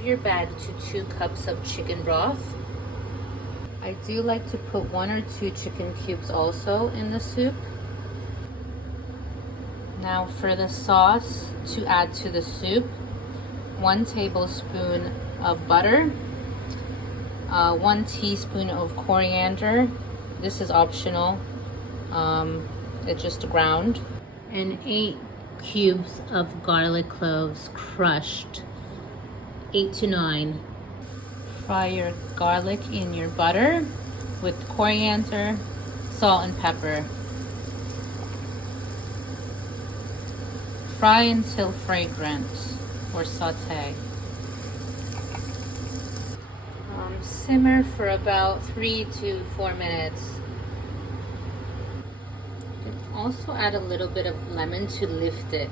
add your bag to 2 cups of chicken broth. I do like to put 1 or 2 chicken cubes also in the soup. Now for the sauce to add to the soup, 1 tablespoon of butter, 1 teaspoon of coriander. This is optional. It's just ground. And 8 cubes of garlic cloves crushed. 8 to 9. Fry your garlic in your butter with coriander, salt, and pepper. Fry until fragrant or saute. Simmer for about 3 to 4 minutes. You can also add a little bit of lemon to lift it.